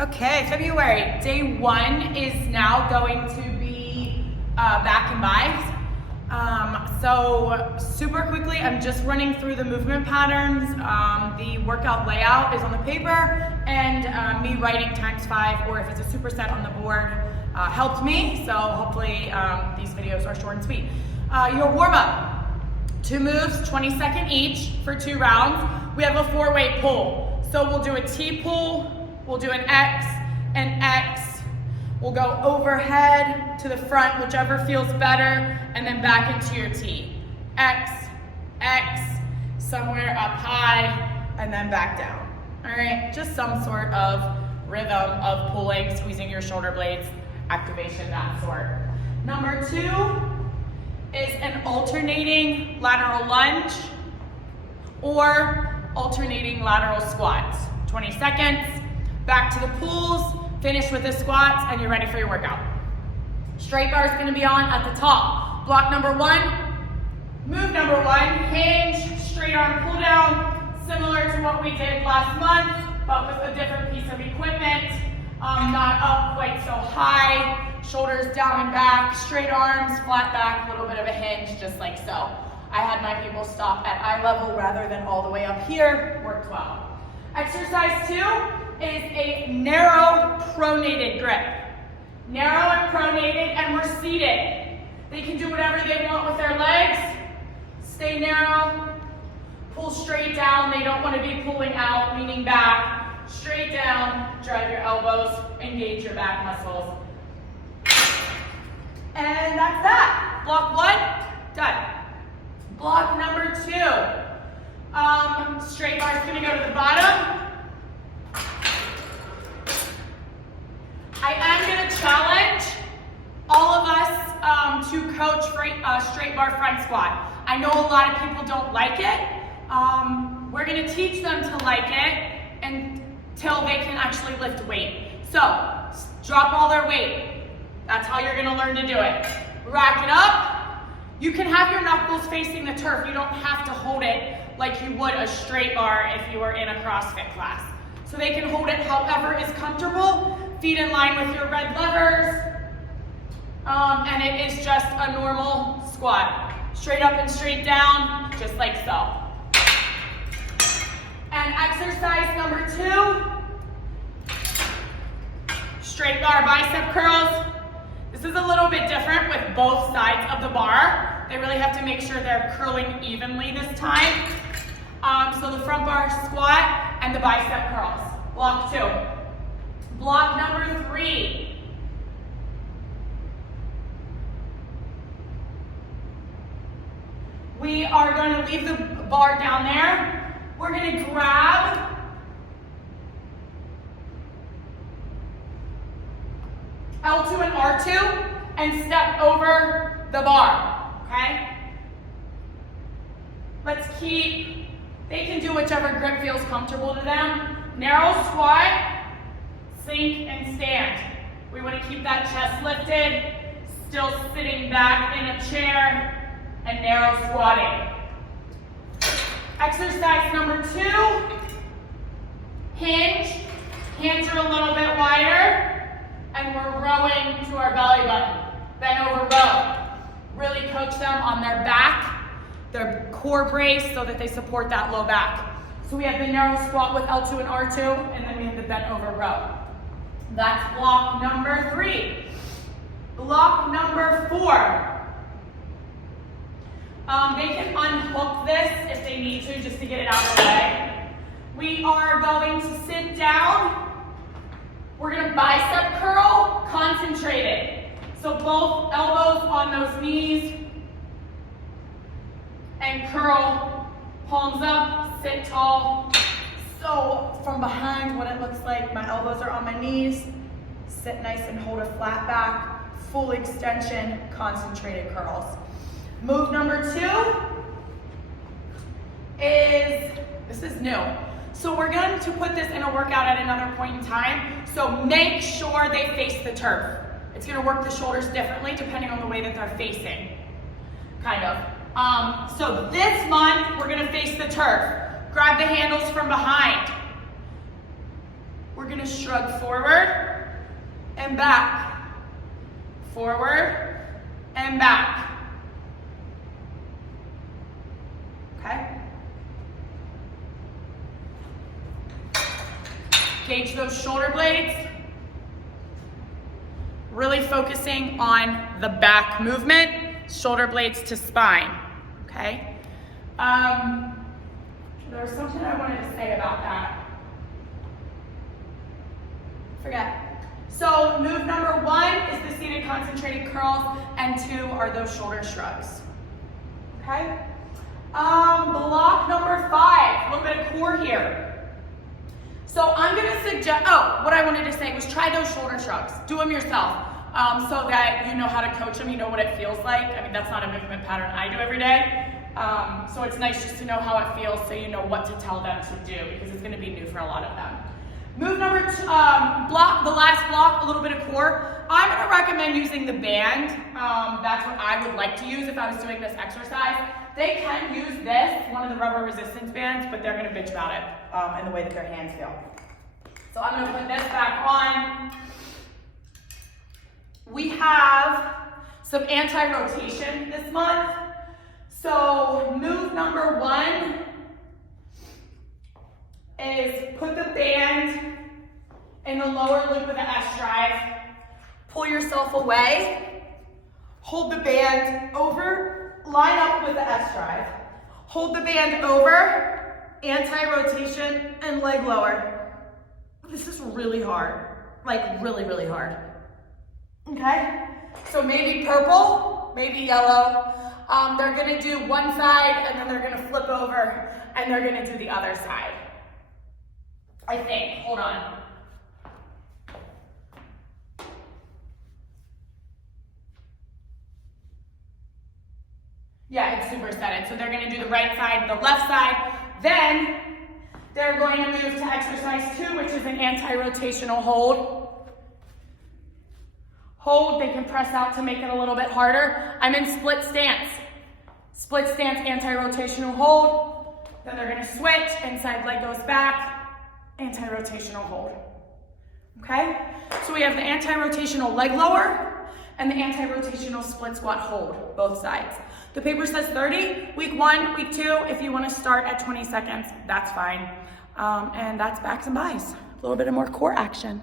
Okay, February, day 1 is now going to be back and buys. So super quickly, I'm just running through the movement patterns. The workout layout is on the paper, and me writing ×5, or if it's a superset on the board, helped me. So hopefully these videos are short and sweet. Your warm-up, 2 moves, 20-second each for 2 rounds. We have a 4-way pull. So we'll do a T pull, we'll do an X, an X. We'll go overhead to the front, whichever feels better, and then back into your T. X, X, somewhere up high, and then back down. All right, just some sort of rhythm of pulling, squeezing your shoulder blades, activation, that sort. Number 2 is an alternating lateral lunge or alternating lateral squats. 20 seconds, back to the pulls, finish with the squats, and you're ready for your workout. Straight bar is gonna be on at the top. Block number 1, move number 1, hinge, straight arm pull down, similar to what we did last month, but with a different piece of equipment. Not up quite so high, shoulders down and back, straight arms, flat back, a little bit of a hinge, just like so. I had my people stop at eye level rather than all the way up here, worked well. Exercise 2 is a narrow pronated grip. Narrow and pronated, and we're seated. They can do whatever they want with their legs. Stay narrow, pull straight down. They don't want to be pulling out, leaning back. Straight down, drive your elbows, engage your back muscles. And that's that. Block 1, done. Block number 2. Straight bar is going to go to the bottom. I am going to challenge all of us to coach straight bar front squat. I know a lot of people don't like it. We're going to teach them to like it until they can actually lift weight. So drop all their weight. That's how you're going to learn to do it. Rack it up. You can have your knuckles facing the turf. You don't have to hold it like you would a straight bar if you were in a CrossFit class. So they can hold it however is comfortable. Feet in line with your red levers. And it is just a normal squat. Straight up and straight down, just like so. And exercise number 2, straight bar bicep curls. This is a little bit different with both sides of the bar. They really have to make sure they're curling evenly this time. So the front bar squat and the bicep curls. Block 2. Block number 3. We are going to leave the bar down there. We're going to grab L2 and R2 and step over the bar, okay? Let's keep, they can do whichever grip feels comfortable to them. Narrow squat, sink and stand. We want to keep that chest lifted, still sitting back in a chair, and narrow squatting. Exercise number 2, hinge. Hands are a little bit wider, and we're rowing to our belly button. Bend over row. Really coach them on their back, their core brace, so that they support that low back. So we have the narrow squat with L2 and R2, and then we have the bent over row. That's block number 3. Block number 4. They can unhook this if they need to, just to get it out of the way. We are going to sit down. We're going to bicep curl, concentrated. So both elbows on those knees, and curl, palms up, sit tall. So from behind, what it looks like, my elbows are on my knees, sit nice and hold a flat back, full extension, concentrated curls. Move number 2 is, this is new. So we're going to put this in a workout at another point in time. So make sure they face the turf. It's going to work the shoulders differently depending on the way that they're facing, kind of. So this month, we're going to face the turf. Grab the handles from behind. we're gonna shrug forward and back. Forward and back. Okay? Engage those shoulder blades. Really focusing on the back movement, shoulder blades to spine, okay? There was something I wanted to say about that. Forget. So move number 1 is the seated concentrated curls, and 2 are those shoulder shrugs, okay? Block number 5, a little bit of core here. So I'm gonna suggest, what I wanted to say was try those shoulder shrugs. Do them yourself so that you know how to coach them, you know what it feels like. I mean, that's not a movement pattern I do every day. So it's nice just to know how it feels so you know what to tell them to do because it's gonna be new for a lot of them. Move number 2, the last block, a little bit of core. I'm gonna recommend using the band. That's what I would like to use if I was doing this exercise. They can use this, one of the rubber resistance bands, but they're gonna bitch about it and the way that their hands feel. So I'm gonna put this back on. We have some anti-rotation this month. So move number 1 is put the band in the lower loop of the S drive, pull yourself away, hold the band over, line up with the S drive, hold the band over, anti-rotation, and leg lower. This is really hard, like really, really hard. Okay, so maybe purple, maybe yellow. They're gonna do one side and then they're gonna flip over and they're gonna do the other side. I think, hold on. Yeah, it's supersetted. So they're gonna do the right side, the left side. Then they're going to move to exercise 2, which is an anti-rotational hold. Hold, they can press out to make it a little bit harder. I'm in split stance. Split stance, anti-rotational hold. Then they're gonna switch, inside leg goes back, anti-rotational hold. Okay? So we have the anti-rotational leg lower and the anti-rotational split squat hold, both sides. The paper says 30, week 1, week 2. If you wanna start at 20 seconds, that's fine. And that's backs and buys. A little bit of more core action.